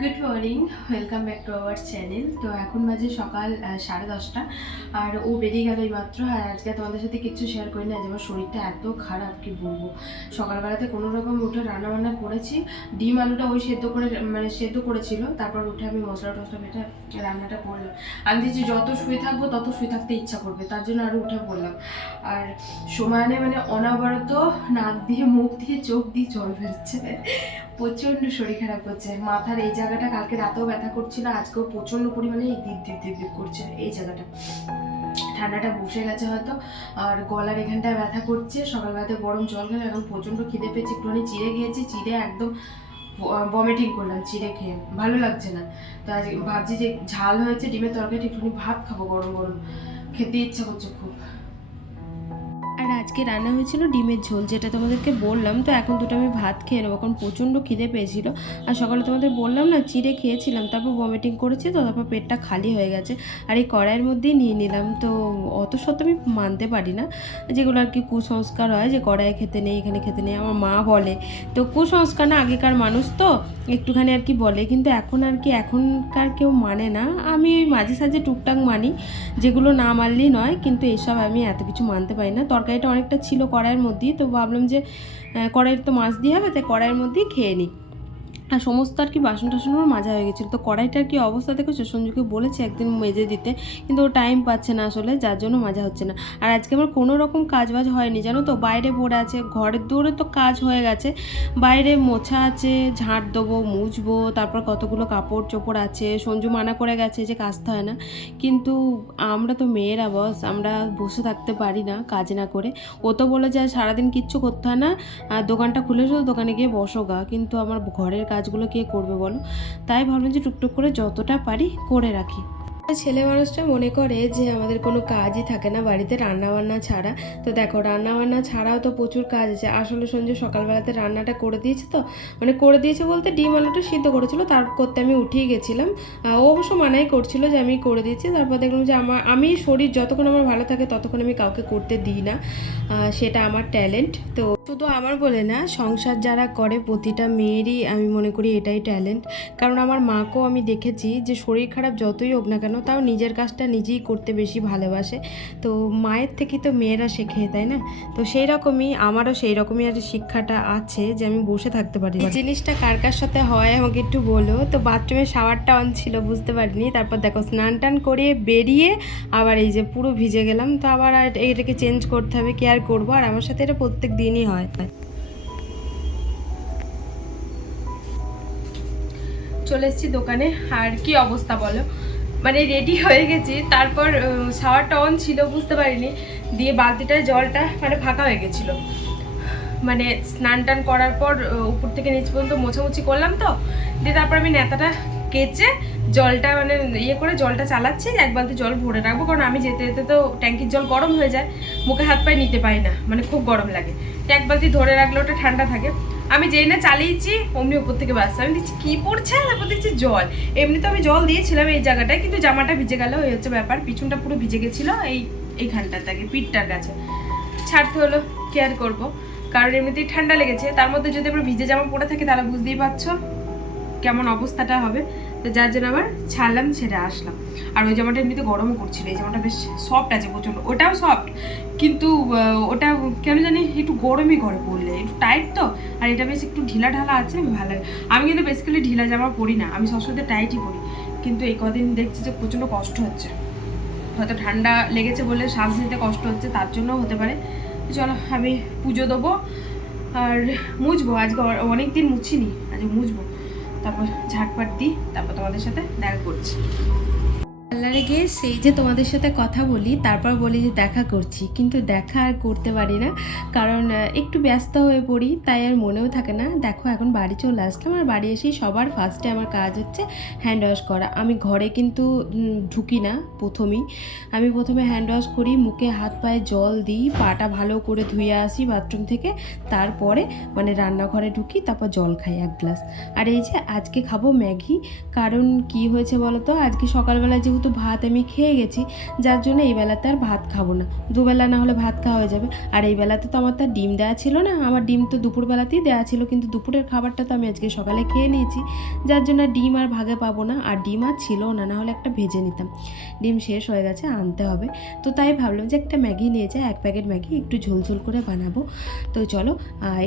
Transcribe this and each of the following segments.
Good morning welcome back to our channel তো এখন বাজে সকাল সাড়ে দশটা। আর ও বেরিয়ে গেল মাত্র আর আজকে তোমাদের সাথে কিচ্ছু শেয়ার করি না, যে আমার শরীরটা এত খারাপ, কি বলব? সকালবেলাতে কোনো রকম উঠে রান্নাবান্না করেছি। ডিম আলুটা ওই সেদ্ধ করে মানে সেদ্ধ করেছিল। তারপর উঠে আমি মশলা টসলা বেটে রান্নাটা করলাম। আমি দেখছি যত শুয়ে থাকব, তত শুয়ে থাকতে ইচ্ছা করবে। তার জন্য আরও উঠে পড়লাম। আর সমানে মানে অনাবরত নাক দিয়ে, মুখ দিয়ে, চোখ দিয়ে জল বেরোচ্ছে। প্রচণ্ড শরীর খারাপ করছে। মাথার এই জায়গাটা কালকে রাতেও ব্যথা করছিল, আজকেও প্রচণ্ড পরিমাণে এই দিপ দিপ দিপ দিপ করছে এই জায়গাটা। ঠান্ডাটা বসে গেছে হয়তো, আর গলার এখানটায় ব্যথা করছে, সকালবেলাতে গরম জল খেলে, এখন প্রচণ্ড খিদে পেয়েছে, একটুখানি চিড়ে খেয়েছি চিড়ে একদম ভমিটিং করলাম চিড়ে খেয়ে, ভালো লাগছে না। তো আজ ভাবছি যে ঝাল হয়েছে, ডিমের তরকারি একটুখানি ভাত খাব গরম গরম, খেতে ইচ্ছা করছে খুব। আর আজকে রান্না হয়েছিল ডিমের ঝোল, যেটা তোমাদেরকে বললাম। তো এখন দুটো আমি ভাত খেয়ে নেব। কারণ প্রচণ্ড খিদে পেয়েছিল। আর সকালে তোমাদের বললাম না, চিড়ে খেয়েছিলাম, তারপর ভমিটিং করেছি, তো তারপর পেটটা খালি হয়ে গেছে। আর এই কড়াইয়ের মধ্যেই নিয়ে নিলাম। তো অত সত্য আমি মানতে পারি না, যেগুলো আর কি কুসংস্কার হয়, যে কড়াইয়ে খেতে নেই, এখানে খেতে নেই, আমার মা বলে। তো কুসংস্কার না, আগেকার মানুষ তো একটুখানি আর কি বলে, কিন্তু এখন আর কি, এখনকার কেউ মানে না। আমি ওই মাঝে সাঝে টুকটাক মানি, যেগুলো না মানলেই নয়, কিন্তু এসব আমি এত কিছু মানতে পারি না। তরকারিটা অনেকটা ছিল কড়াইয়ের মধ্যেই, তো ভাবলাম যে কড়াইয়ের তো মাছ দিয়ে হবে, তাই কড়াইয়ের মধ্যেই খেয়ে নিই। আর সমস্ত আর কি বাসন টাসন মাজা হয়ে গেছিল। তো কড়াইটার কি অবস্থা দেখেছ? সঞ্জুকে বলেছে একদিন মেজে দিতে, কিন্তু ও টাইম পাচ্ছে না আসলে, যার জন্য মাজা হচ্ছে না। আর আজকে আমার কোনো রকম কাজ বাজ হয়নি, জানো তো? বাইরে পড়ে আছে, ঘরের দৌড়ে তো কাজ হয়ে গেছে। বাইরে মোছা আছে, ঝাঁট দেবো, মুছবো, তারপর কতগুলো কাপড় চোপড় আছে। সঞ্জু মানা করে গেছে যে কাচতে হয় না। কিন্তু আমরা তো মেয়েরা বস আমরা বসে থাকতে পারি না কাজ না করে। ও তো বলে যে সারাদিন কিচ্ছু করতে হয় না দোকানটা খুলেছো দোকানে গিয়ে বসো গা। কিন্তু আমার ঘরের কাজগুলো কে করবে বলো? তাই ভাবলাম যে টুকটুক করে যতটা পারি করে রাখি। ছেলে মানুষটা মনে করে যে আমাদের কোনো কাজই থাকে না বাড়িতে রান্না বান্না ছাড়া। তো দেখো রান্না বান্না ছাড়াও তো প্রচুর কাজ আছে। আসলে সঞ্জু সকালবেলাতে রান্নাটা করে দিয়েছে তো। মানে করে দিয়েছে বলতে ডিম আলুটা সিদ্ধ করেছিল, তার করতে আমি উঠিয়ে গেছিলাম। ও অবশ্য মানাই করছিল যে আমি করে দিয়েছি। তারপর দেখলাম যে আমার, আমি শরীর যতক্ষণ আমার ভালো থাকে ততক্ষণ আমি কাউকে করতে দিই না। সেটা আমার ট্যালেন্ট। তো শুধু আমার বলে না, সংসার যারা করে প্রতিটা মেয়েরই আমি মনে করি এটাই ট্যালেন্ট। কারণ আমার মাকেও আমি দেখেছি যে শরীর খারাপ যতই হোক না কেন তাও নিজের কাজটা নিজেই করতে বেশি ভালোবাসে। তো মায়ের থেকেই তো মেয়েরা শেখে, তাই না? তো সেই রকমই আমারও সেই রকমই আর শিক্ষাটা আছে যে আমি বসে থাকতে পারি। এই জিনিসটা কার কার সাথে হয় আমাকে একটু বলো? তো বাথরুমে শাওয়ারটা অন ছিল, বুঝতে পারিনি। তারপর দেখো, স্নান টান করে বেরিয়ে আবার এই যে পুরো ভিজে গেলাম। তো আবার এটাকে চেঞ্জ করতে হবে, কি আর করব? আর আমার সাথে এটা প্রত্যেক দিনই হয়। চলে এসেছি দোকানে। আর কি অবস্থা বলো? মানে রেডি হয়ে গেছি। তারপর শাওয়ারটা অন ছিল, বুঝতে পারিনি। দিয়ে বালতিটায় জলটা মানে ফাঁকা হয়ে গেছিল। মানে স্নান টান করার পর উপর থেকে নিচ পর্যন্ত মোছামুছি করলাম তো। দিয়ে তারপর আমি নেতাটা কেচে জলটা মানে ইয়ে করে জলটা চালাচ্ছি, এক বালতি জল ভরে রাখব, কারণ আমি যেতে যেতে তো ট্যাঙ্কির জল গরম হয়ে যায়, মুখে হাত পায়ে নিতে পারি না মানে খুব গরম লাগে। এক বালতি ধরে রাখলে ওটা ঠান্ডা থাকে। আমি যেই না চালিয়েছি, অমনি উপর থেকে বাসছে। আমি দেখছি, কী পড়ছে? তারপর দেখছি জল। এমনি তো আমি জল দিয়েছিলাম এই জায়গাটায়, কিন্তু জামাটা ভিজে গেল, এই হচ্ছে ব্যাপার। পিছনটা পুরো ভিজে গেছিল, এই এইখানটার থেকে পিঠটার কাছে ছাড়তে হলো কেয়ার করব? কারণ এমনিতেই ঠান্ডা লেগেছে। তার মধ্যে যদি আমরা ভিজে জামা পরে থাকি, তাহলে বুঝতেই পারছ। কেমন অবস্থাটা হবে, তো যার জন্য আবার ছাড়লাম ছেড়ে আসলাম। আর ওই জামাটা এমনিতে গরমও করছিল, এই জামাটা বেশ সফট আছে প্রচণ্ড। ওটাও সফট কিন্তু ওটা কেন জানি একটু গরমই করে পরলে একটু টাইট তো, আর এটা বেশ একটু ঢিলা ঢালা আছে ভালো লাগে। আমি কিন্তু বেসিক্যালি ঢিলা জামা পরি না, আমি সবসময় টাইটই পরি। কিন্তু এই কদিন দেখছি যে প্রচণ্ড কষ্ট হচ্ছে। হয়তো ঠান্ডা লেগেছে বলে শ্বাস নিতে কষ্ট হচ্ছে, তার জন্যও হতে পারে। চলো, আমি পুজো দেবো, আর মুছবো। আজকে অনেক দিন মুছিনি, আজকে মুছবো। তারপর ঝাটপাট দিই তারপর তোমাদের সাথে দেখা করছি। পার্লারে গিয়ে সেই যে তোমাদের সাথে কথা বলি, তারপর বলি যে দেখা করছি। কিন্তু দেখা আর করতে পারি না, কারণ একটু ব্যস্ত হয়ে পড়ি, তাই আর মনেও থাকে না। দেখো, এখন বাড়ি চলে আসলাম, আর বাড়ি এসেই সবার ফার্স্টে আমার কাজ হচ্ছে হ্যান্ড ওয়াশ করা। আমি ঘরে কিন্তু ঢুকি না প্রথমেই। আমি প্রথমে হ্যান্ড ওয়াশ করি, মুখে হাত পায়ে জল দিই, পাটা ভালো করে ধুয়ে আসি বাথরুম থেকে। তারপরে মানে রান্নাঘরে ঢুকি, তারপর জল খাই এক গ্লাস আর এই যে আজকে খাব ম্যাগি, কারণ কি হয়েছে বলো তো আজকে সকালবেলা যেহেতু যেহেতু ভাত আমি খেয়ে গেছি, যার জন্য এই বেলাতে আর ভাত খাব না। দুবেলা না হলে ভাত খাওয়া হয়ে যাবে। আর এই বেলাতে তো আমার তো আর ডিম দেওয়া ছিল না, আমার ডিম তো দুপুরবেলাতেই দেওয়া ছিল, কিন্তু দুপুরের খাবারটা তো আমি আজকে সকালে খেয়ে নিয়েছি। যার জন্য ডিম আর ভাগে পাবো না, আর ডিম আর ছিল না না হলে একটা ভেজে নিতাম। ডিম শেষ হয়ে গেছে, আনতে হবে। তো তাই ভাবলাম যে একটা ম্যাগি নিয়ে যাই, এক প্যাকেট ম্যাগি একটু ঝোলঝোল করে বানাবো। তো চলো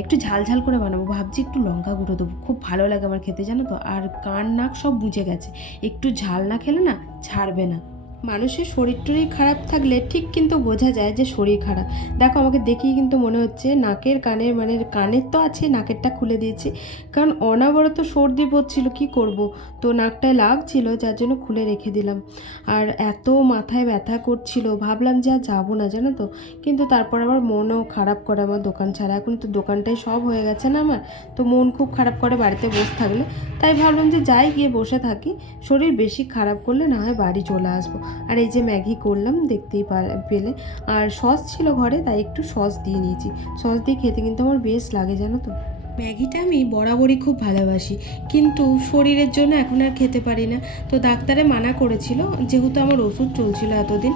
একটু ঝাল ঝাল করে বানাবো, ভাবছি একটু লঙ্কা গুঁড়ো দেবো। খুব ভালো লাগে আমার খেতে, জানো তো? আর কান নাক সব বুঝে গেছে। একটু ঝাল না খেলে না ছাড়বে না। মানুষের শরীর টরীর খারাপ থাকলে ঠিক কিন্তু বোঝা যায় যে শরীর খারাপ। দেখো, আমাকে দেখেই কিন্তু মনে হচ্ছে নাকের কানের মানে কানের তো আছে, নাকেরটা খুলে দিয়েছি। কারণ অনাবরত সর্দি পড়ছিল কি করব? তো নাকটায় লাগছিল, যার জন্য খুলে রেখে দিলাম। আর এত মাথায় ব্যথা করছিল, ভাবলাম যে আর যাব না, জানো তো? কিন্তু তারপর আবার মনও খারাপ করে আমার দোকান ছাড়া। এখন তো দোকানটাই সব হয়ে গেছে না আমার? তো মন খুব খারাপ করে বাড়িতে বসে থাকলে। তাই ভাবলাম যে যাই গিয়ে বসে থাকি। শরীর বেশি খারাপ করলে না হয় বাড়ি চলে আসব। আর এই যে ম্যাগি করলাম, দেখতেই পেলে। আর সস ছিল ঘরে, তাই একটু সস দিয়ে নিয়েছি। সস দিয়ে খেতে কিন্তু আমার বেশ লাগে, জানো তো? ম্যাগিটা আমি বরাবরই খুব ভালোবাসি। কিন্তু শরীরের জন্য এখন আর খেতে পারি না। তো ডাক্তারে মানা করেছিল, যেহেতু আমার ওষুধ চলছিল এতদিন,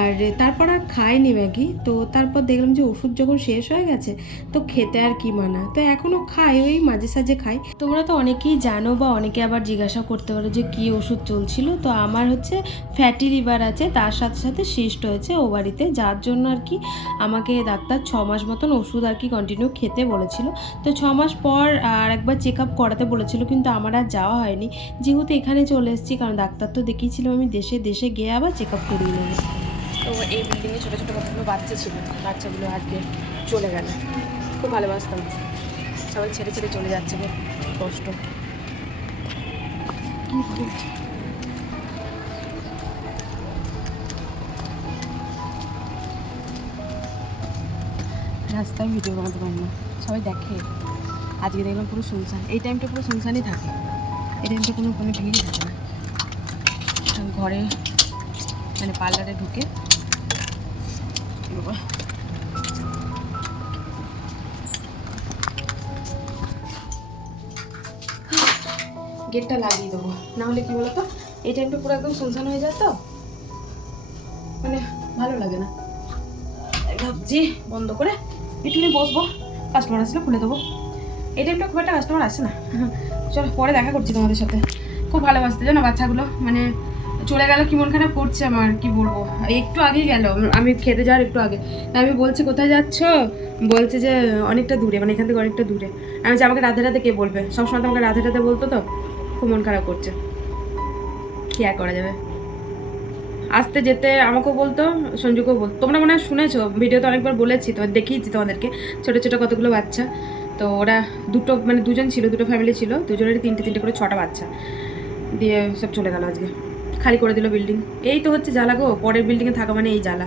আর তারপর আর খাইনি ম্যাগি। তো তারপর দেখলাম যে ওষুধ যখন শেষ হয়ে গেছে, তো খেতে আর কি মানা। তো এখনও খাই, ওই মাঝে সাঝে খাই। তোমরা তো অনেকেই জানো বা অনেকে আবার জিজ্ঞাসা করতে পারো যে কি ওষুধ চলছিল। তো আমার হচ্ছে ফ্যাটি লিভার আছে, তার সাথে সাথে সিস্ট হয়েছে ও বাড়িতে। যার জন্য আর কি আমাকে ডাক্তার ছ মাস মতন ওষুধ আর কি কন্টিনিউ খেতে বলেছিল। তো ছ মাস পর আর একবার চেক আপ করাতে বলেছিল, কিন্তু আমার আর যাওয়া হয়নি। যেহেতু এখানে চলে এসেছি, কারণ ডাক্তার তো দেখিয়েছিলাম আমি দেশে দেশে গিয়ে আবার চেক আপ করিয়ে নেব। তো এই বিল্ডিংয়ে ছোটো ছোটো কতগুলো বাচ্চা ছিল, বাচ্চাগুলো আজকে চলে গেল। খুব ভালোবাসতাম। সবাই ছেড়ে ছেড়ে চলে যাচ্ছে, খুব কষ্ট। রাস্তায় ভিডিও বানাতে পারি না। সবাই দেখে। আজকে দেখলাম পুরো শুনশান। এই টাইমটা পুরো শুনশানই থাকে। এই টাইমটা কোনো কোনো ভিড়ই থাকে না। ঘরে মানে পার্লারে ঢুকে গেটটা লাগিয়ে দেবো। না হলে কি বলতো? এই টাইমটা পুরো একদম শুনশান হয়ে যায় তো। মানে ভালো লাগে না। ভাবছি বন্ধ করে। একটুখানি বসবো। কাস্টমার আসলে খুলে দেবো। এই টাইমটা খুব একটা কাস্টমার আসে না। চলো, পরে দেখা করছি তোমাদের সাথে। খুব ভালোবাসতে জানো বাচ্চাগুলো? মানে চলে গেল, কি মন খারাপ করছে আমার, কি বলব? একটু আগেই গেল, আমি খেতে যাওয়ার একটু আগে। তা আমি বলছি, কোথায় যাচ্ছ? বলছে যে, অনেকটা দূরে মানে এখান থেকে অনেকটা দূরে। আমি যে আমাকে রাধে রাধে কে বলবে? সবসময় তো আমাকে রাধে রাধে বলতো তো, খুব মন খারাপ করছে। কি আর করা যাবে? আসতে যেতে আমাকেও বলতো, সঞ্জুকেও বলতো তোমরা মনে হয় শুনেছো ভিডিওতে অনেকবার বলেছি, তো দেখিয়েছি তোমাদেরকে, ছোটো ছোটো কতগুলো বাচ্চা। তো ওরা দুটো মানে দুজন ছিল, দুটো ফ্যামিলি ছিল, দুজনেরই তিনটে তিনটে করে ছটা বাচ্চা। দিয়ে সব চলে গেল আজকে। খালি করে দিল বিল্ডিং এই তো হচ্ছে জ্বালা গো, পরের বিল্ডিংয়ে থাকা মানে এই জ্বালা।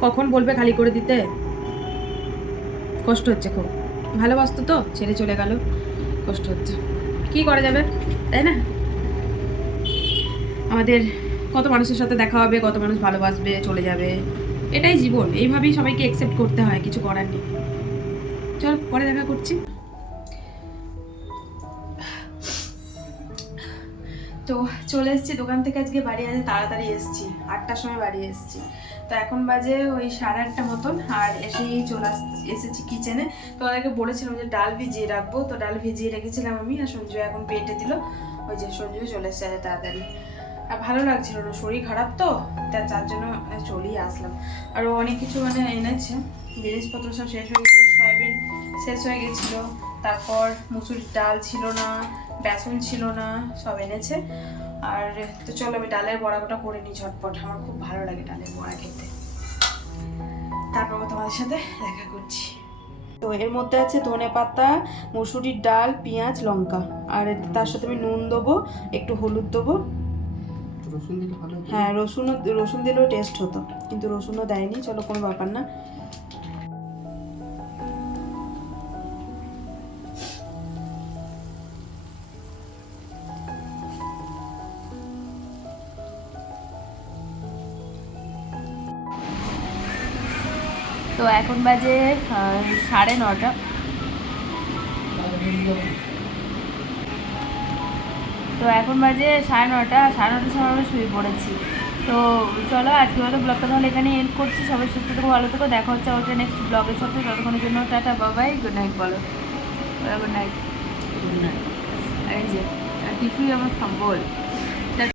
কখন বলবে খালি করে দিতে? কষ্ট হচ্ছে খুব। ভালোবাসতো তো, ছেড়ে চলে গেল। কষ্ট হচ্ছে। কি করা যাবে? তাই না? আমাদের কত মানুষের সাথে দেখা হবে, কত মানুষ ভালোবাসবে, চলে যাবে। এটাই জীবন। এইভাবেই সবাইকে অ্যাকসেপ্ট করতে হয়, কিছু করার নেই। চল, পরে দেখা করছি। তো চলে এসেছি, দোকান থেকে আজকে বাড়ি আজ তাড়াতাড়ি এসেছি, আটটার সময় বাড়ি এসেছি। তো এখন বাজে ওই সাড়ে আটটা মতন, আর এসেই চলে এসেছি কিচেনে তো ওদেরকে বলেছিলাম যে ডাল ভিজিয়ে রাখব, তো ডাল ভিজিয়ে রেখেছিলাম আমি, আর সঞ্জু এখন পেটে দিল, ওই যে সঞ্জু চলে এসেছে আজ তাড়াতাড়ি। আর ভালো লাগছিল না, শরীর খারাপ তো, তা যার জন্য চলেই আসলাম। আরও অনেক কিছু মানে এনেছে, জিনিসপত্র সব শেষ হয়ে সয়াবিন শেষ হয়ে গেছিল। তারপর মুসুরির ডাল ছিল না বেসন ছিল না সব এনেছে। আর তো চলো আমি ডালের বড়াটা করে নিই ঝটপট। আমার খুব ভালো লাগে ডালের বড়া খেতে। তারপর তোমাদের সাথে দেখা করছি। তো এর মধ্যে আছে ধনে পাতা মুসুরির ডাল পেঁয়াজ লঙ্কা। আর তার সাথে আমি নুন দেবো একটু হলুদ দেবো। রসুন দিলে ভালো হ্যাঁ? রসুনও রসুন দিলেও টেস্ট হতো। কিন্তু রসুনও দেয়নি চলো কোনো ব্যাপার না। তো এখন বাজে সাড়ে নটা তো এখন বাজে সাড়ে নটা সাড়ে নটার সময় আমরা শুয়ে পড়েছি। তো চলো আজকে মতো ব্লগটা তাহলে এখানে এন্ড করছি। সবাই সুস্থ থেকো ভালো থেকো। দেখা হচ্ছে ওটা নেক্সট ব্লগের সাথে। ততক্ষণের জন্য টাটা বাবাই গুড নাইট বলো। গুড নাইট গুড নাইট এই যে টিফি আমার সম্বল।